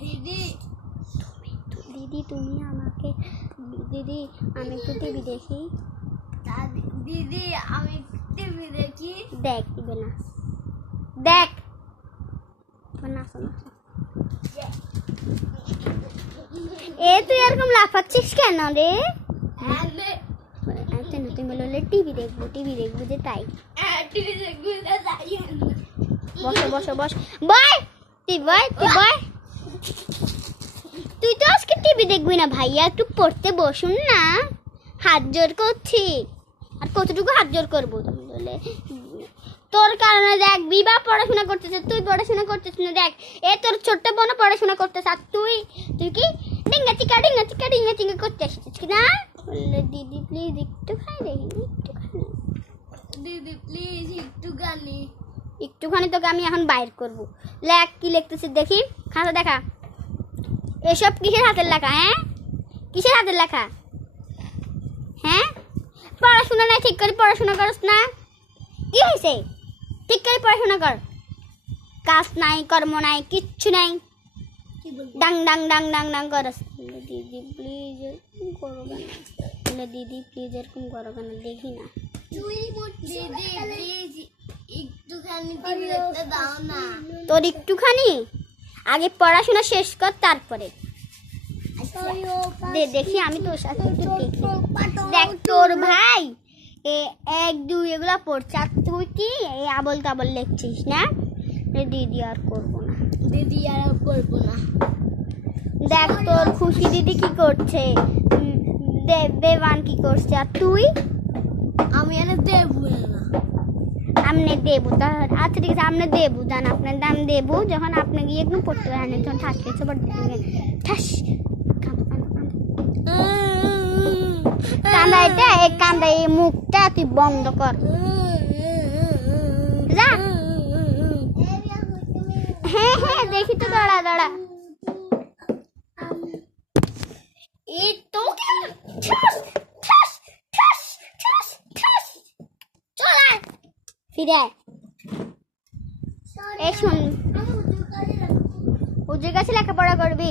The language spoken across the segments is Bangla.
দিদি দিদি তুমি আমাকে দিদি আমি একটু টিভি দেখি। দিদি আমি টিভি দেখি। দেখ দিবে না, দেখ না শোনা। এ তুই এরকম লাফাচ্ছিস কেন রে? তুমি বললে টিভি দেখবো যে তাই। বসো বসো বস, বয় তুই বয় তুই তো আজকে টিভি দেখবি না ভাইয়া, একটু পড়তে বসুন না, হাত জোর করছি। আর কতটুকু হাত জোর করবো? তুমি বলে তোর কারণে দেখ বিভা পড়াশোনা করতেছে, তুই পড়াশোনা করতেছিস না। দেখ এ তোর ছোট্ট বোন পড়াশোনা করতেছে, আর তুই কি ডিঙ্গা চিকা করতে এসেছিস কি না? বললে দিদি প্লিজ একটুখানি দেখি, দিদি প্লিজ একটুখানি তোকে আমি এখন বাইর করবো। লেখ কি লিখতেছিস দেখি, খাতা দেখা। এসব কিসের হাতের লেখা? হ্যাঁ কিসের হাতের লেখা? হ্যাঁ পড়াশোনা নাই, ঠিক করে পড়াশোনা করস না? কি হয়েছে? ঠিক করে পড়াশোনা কর। কাজ নাই, কর্ম নাই, কিচ্ছু নাই, ডাং ডাং ডাং ডাং ডাং করস। দিদি প্লিজ করো কেন? বলে দিদি প্লিজ এরকম করো কেন? দেখি না। দিদি প্লিজ একটুখানি টিভি দেখতে দাও না। তোর একটুখানি আগে পড়াশোনা শেষ কর, তারপরে দেখি আমি তোর সাথে একটু দেখি। দেখ তোর ভাই এক দুই এগুলো পড়ছে, আর তুই কি এই আবল তাবল লিখছিস না? দিদি আর করবো না, দেখ তোর খুশি দিদি কি করছে, দেবান কি করছে, আর তুই? আমি এনে দেবো না। আমনে দেবো তাহলে আচ্ছা ঠিক আছে, আমনে দেবো জান, আপনার দাম দেবো যখন আপনি গিয়ে একটু পড়তে পারেন, যখন ঠাসকে ঠাস কান্দাইটা এই কান্দা, এই মুখটা তুই বন্ধ কর যা। হ্যাঁ দেখি তো, দাঁড়া এই তো ফিরে এই শুন, উজুর কাছে লেখাপড়া করবি।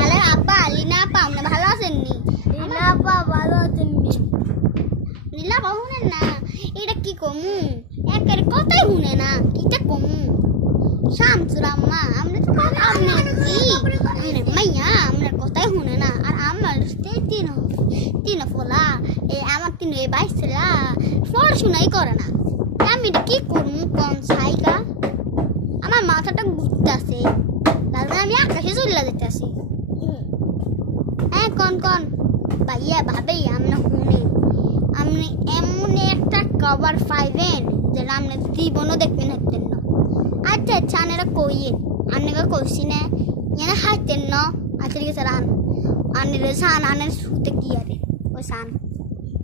আলে আব্বা আলিনা পাওনা ভালো আছেন নি? নীলাপা ভালো আছেন? নীলাপা শুনেন না, এটা কি কমু একের কথাই শুনে না, কিটা কমু? শামসুর আম্মা আমরা তো মাইয়া আমরা কথাই শুনে না। আর আমার তিন ফোলা আমার তিন বাইশ ছেলা পড়াশোনাই করে না। আমি কি করবো কোন সাইকা? আমার মাথাটা ঘুরতেছে, তারপরে আমি আকাশে চলে যেতেছি। হ্যাঁ কন ভাইয়া ভাবেই আমরা শুনে আপনি এমন একটা কভার পাইবেন যেটা আপনি জীবনও দেখবেন হতেন না। আচ্ছা আনেরা কইয়ে আপনাকে কইছি না এনে হাইতেন না। আচ্ছা ঠিক আছে রান আনের সান আনের শুতে কি আরে ওই সান